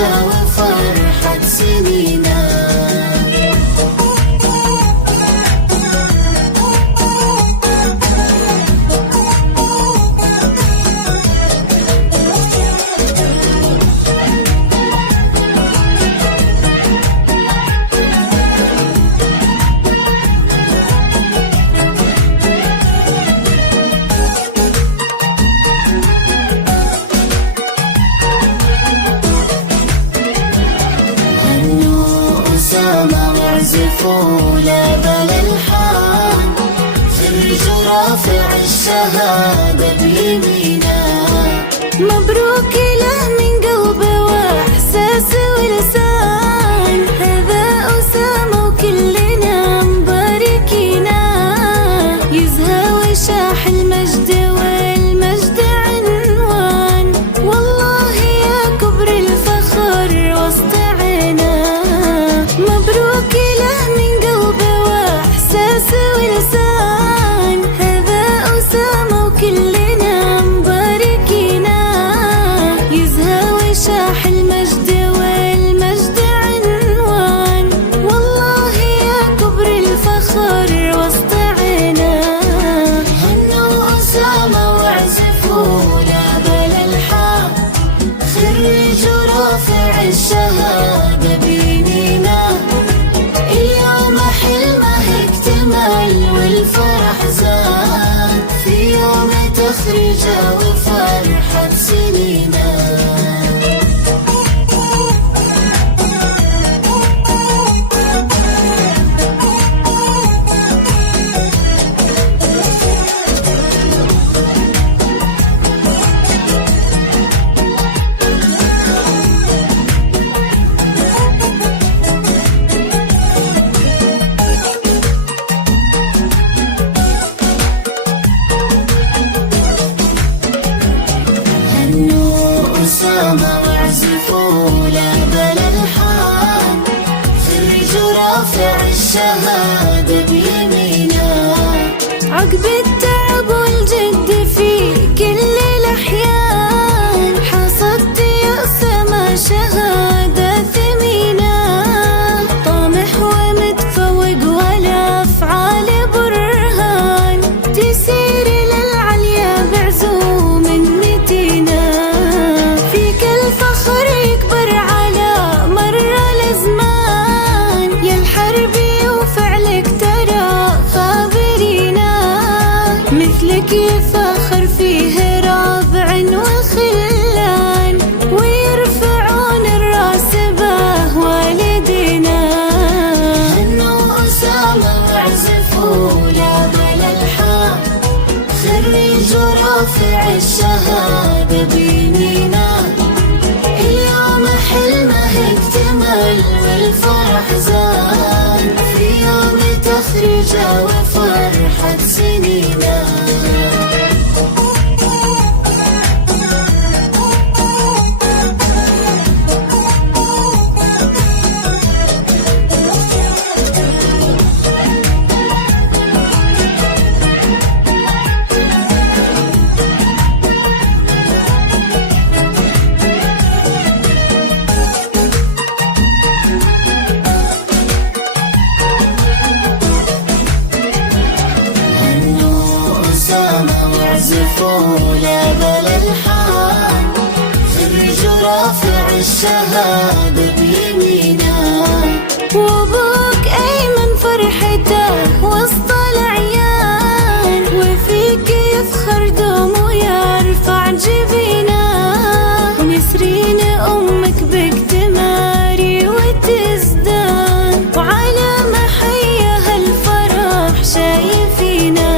تخرجه وفرحة سنينا. واعزفوا له بالالحان، خريج رافع الشهادة بيمينه. مبروك له من قلبه واحساس ولسان، هذا أسامة وكلنا مباركينه. يزهى وشاح المجد والمجد عنوان، والله يا كبر الفخر وسط عينا. مبروك له من قلبه واحساس ولسان، هذا أسامة وكلنا مباركينه. يزهى وشاح المجد والمجد عنوان، والله يا كبر الفخر وسط عينا. هنوا أسامة واعزفوا له بالالحان، خريج رافع الشهادة بيمينه. اليوم حلمه اكتمل والفرح زاد، في يوم تخرجه وفرحة سنينا. أسامة واعزفوا له بالالحان، خريج رافع الشهادة بيمينه. عقب التعب والجد في كل الأحيان، حصدت يا أسامة شهادة ثمينة. طامح ومتفوق والأفعال برهان، تسير للعليا بعزوم متينة. فيك الفخر يكبر على مر الأزمان، يا الحربي وفعلك ترى خابرينا. مثلك يفخر فيه رابع وخلان، ويرفعون الراس به والدينا. هنوا أسامة واعزفوا له بالالحان، خريج رافع الشهادة بيمينه. اليوم حلمه اكتمل والفرح زاد، في يوم تخرجه وفرحة سنينا. واعزفوا له بالالحان، خريج رافع الشهادة بيمينه. وابوك أيمن فرحته وسط الأعيان، وفيك يفخر دوم ويرفع جبينه. نسرين أمك باكتماري وتزدان، وعلى محيها الفرح شايفينا.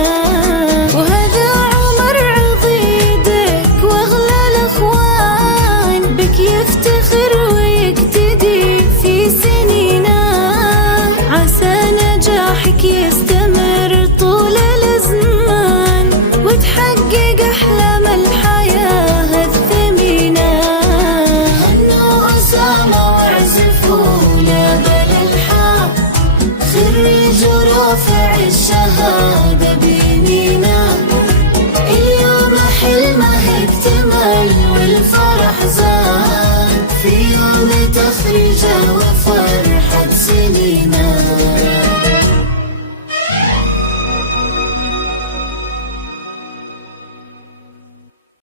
وهذا عمر عضيدك واغلى الأخوان، بك يفتخر ويقتدي في سنينا. عسى نجاحك يستمر طول الأزمان، وتحقق أحلام الحياة الثمينة. هنوا أسامة واعزفوا له بالالحان، خريج رافع الشهادة بيمينه. اليوم حلمه اكتمل والفرح زاد، في يوم الجواب